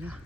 Voilà.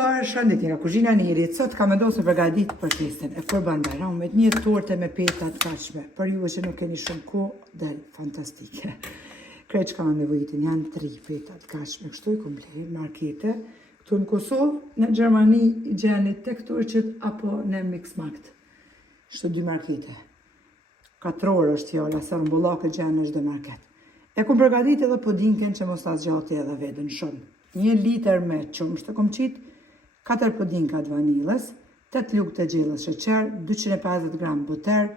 Për shëndetje nga kuzhina Nirit, sot kam vendosur përgatit për festën e Kurban Bayramit, një torte me peta të gatshme. Për ju që nuk keni shumë kohë, del fantastike. Krejt që kam nevojitin janë 3 peta të gatshme, kështu i komplet, markete. Këtu në Kosovë, në Gjermani i gjeni tek Turqit apo në Mixmarkt. Shto 2 markete. 4 orë është fjala, se në bullake gjeni është dhe market. E kum përgatit edhe podinken që mos ta zgjati edhe vetën shumë. 1 litër me qumsht e kom qitë, 4 podinka të vanilës, 8 lugë të gjellës sheqer, 250 gram buter,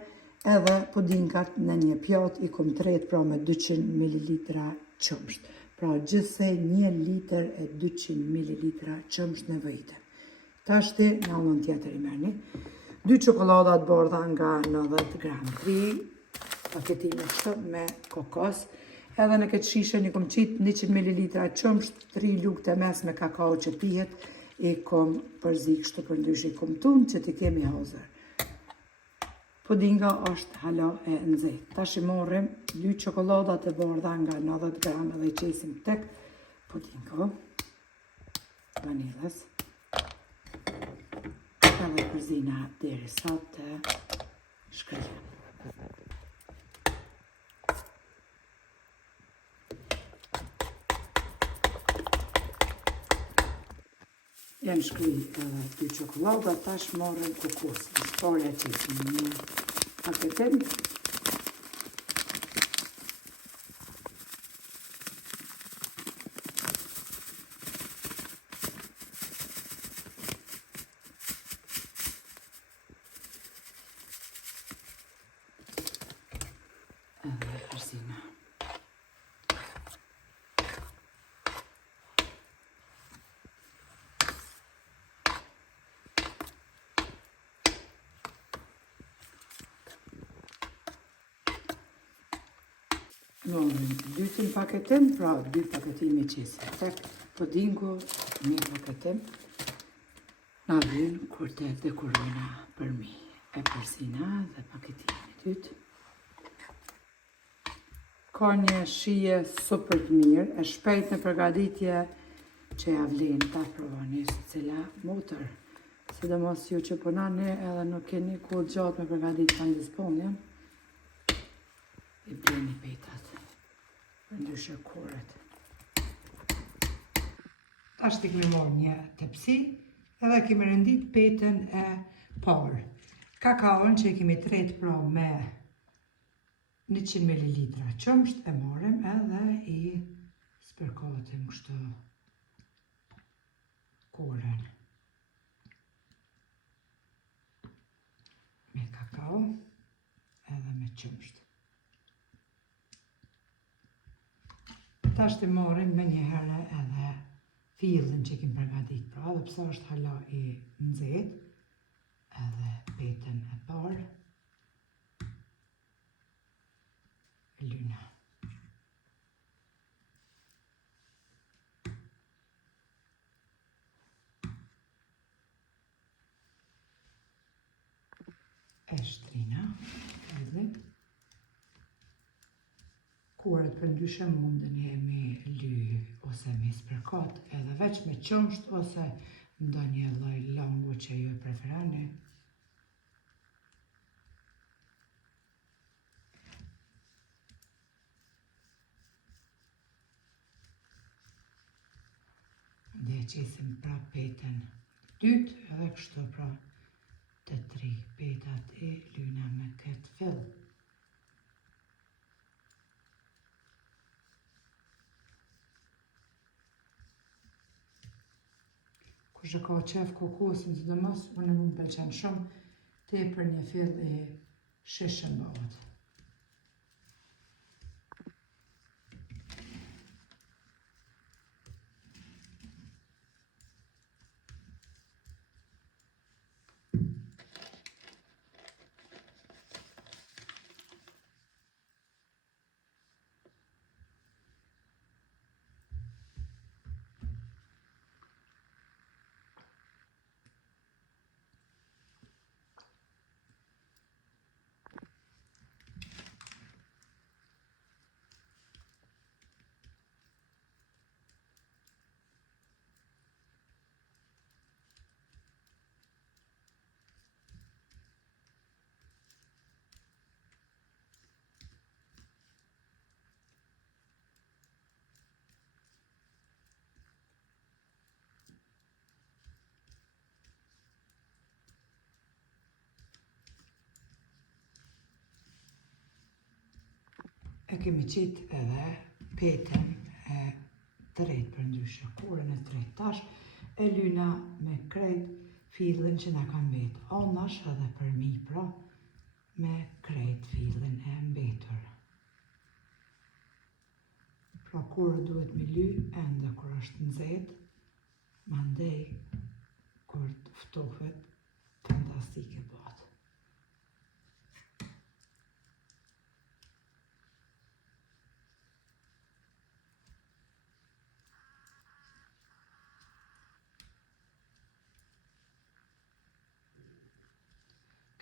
edhe podinkat në një pjat i kom tret pra me 200 ml qumsht. Pra gjithsej 1 litër e 200 ml qumsht nevojite. Tashti në ullën tjetër i merni. 2 qokoladat bordha nga 90 gram, 3 paketime kështë me kokos, edhe në këtë shishe një kom qitë 100 ml qumsht, 3 lugë të mes me kakao që pihet, i kom përzi kështu për ndrysh, i kom tunë që ti kemi hazër. Podinga është hala e nxehtë. Tash i morrim 2 qokoladat e bordha nga 90 gram edhe i qesim tek podinga, vanilës, edhe përzina deri sa të shkëllën. Jem shkri edhe 2 qokolada, tash morëm kokos. Shparja qesim një paketim. Edhe përzina. Morëm dytin paketim, pra 2 paketime qesim tek podingu, 1 paketim. Na vynë kur të dekorojna për mi. E përzina dhe paketime dytë. Ka një shije super të mirë, e shpejt në përgatitje që ja vlen ta provani se cila motor. Sidomos ju që punani edhe nuk keni kohë gjatë me përgatit të ndisponja, i bleni petat. Ndryshe koret. Tash t'i kemi marrë një tepsi edhe kemi rëndit petën e parë. Kakaon që i kemi tret pra me 100 ml qumsht e marrim edhe i spërkatim kështu koren me kakao edhe me qumsht. Tash të marrim me një herë edhe fillin që kemë përgatit pra, dhe pësa është hala i nxehtë, edhe petën e parë, lyna. E shtrina, edhe. Kuret për ndryshe mundën e me ly ose me spërkat edhe veç me qumsht ose ndo një lloj langu që ju preferani. Dhe qesim pra petën dytë edhe kështu pra të 3 petat e lyna me këtë fill. Kush e ka qef kokosin, sidomos, unë më pëlqen shumë, tepër një fill e shishëm bëhet. E kemi qitë edhe petën e tret për ndryshe, kurën e tret tash, e lyna me krejt fillin që na ka mbet onash edhe përmi pra, me krejt fillin e mbetur. Pra kurë duhet me ly ende kur është nxehtë, mandej kur të ftohet, fantastike bëhet.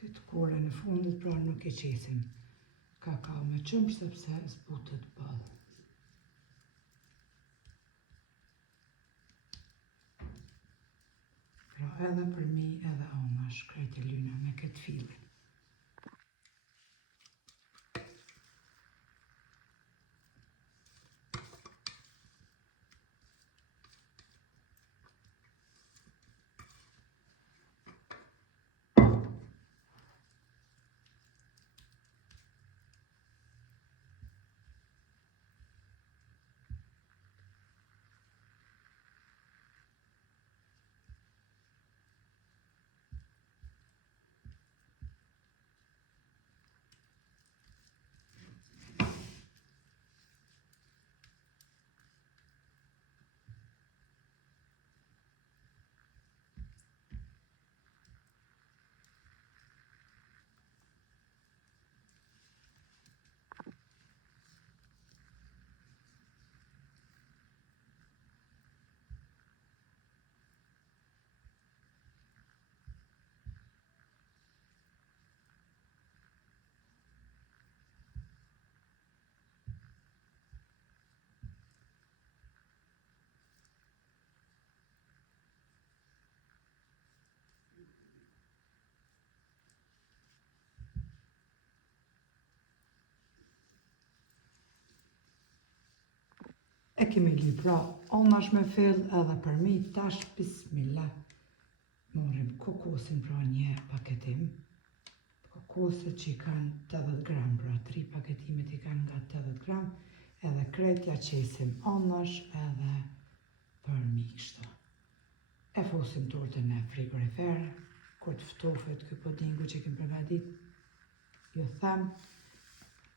Këtë kurë në fundit pra nuk e qesim kakao me qumsh sepse zbutet ballë. Pra edhe përmi edhe onash krejt e lyna me këtë fillin. E kemi ly pra onash me fill edhe përmi tash bismillah. Morim kokosin pra një paketim. Kokoset që i kanë 80 gram pra 3 paketimet i kanë nga 80 gram. Edhe krejt ja qesim onash edhe përmi kështu. E fusim tortën në frigorifer, kur të ftofet ky pudingu që kemi përgadit. Ju them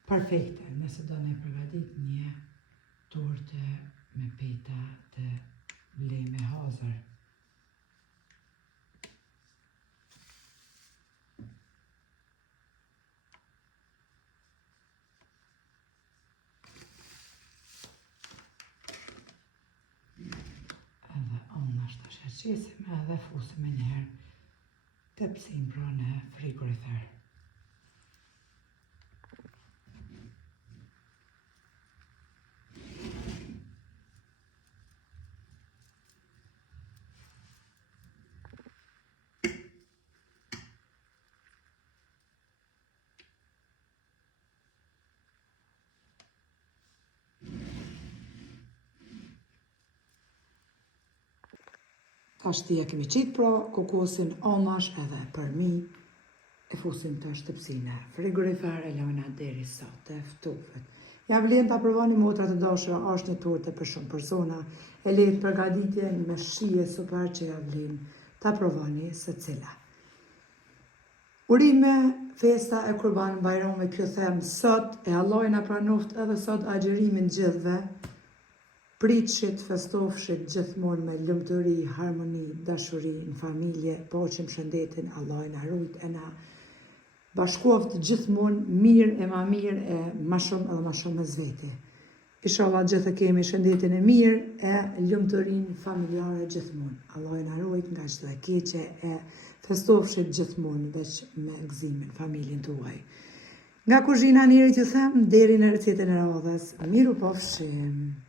perfekte, nëse do ne përgadit një torte me peta të blej me hazër. Edhe onash tash e qesim edhe fusim e njerë tepsin pra në frigorifer. Tash tia kemi qitë pra kokosin, onash edhe përmi, e fusim tash tepsin e frigorifer e lojna deri sa të ftofet. Ja vlen ta provoni motrat e dashura, është një torte për shumë persona, e lehtë përgatitjen me shije super që ja vlen ta provoni secila. Urime festa e Kurban Bajramit ju them sot, e Allah na pranoft edhe sot agjërimin gjithve. Pritshit, festofshit gjithmonë me lumturi, harmoni, dashuri në familje, paqen, shëndetin, Allah na rujt e na bashkoft gjithmonë mirë e ma mirë e ma shumë edhe ma shumë me zveti. Inshallah gjithë kemi shëndetin e mirë e lumturinë familjare gjithmonë. Allah na rujt nga çdo e keqe e festofshit gjithmonë veç me gëzimin familjen tuaj. Nga kuzhina Nirit ju them deri në recetën e radhës. Miru pafshim.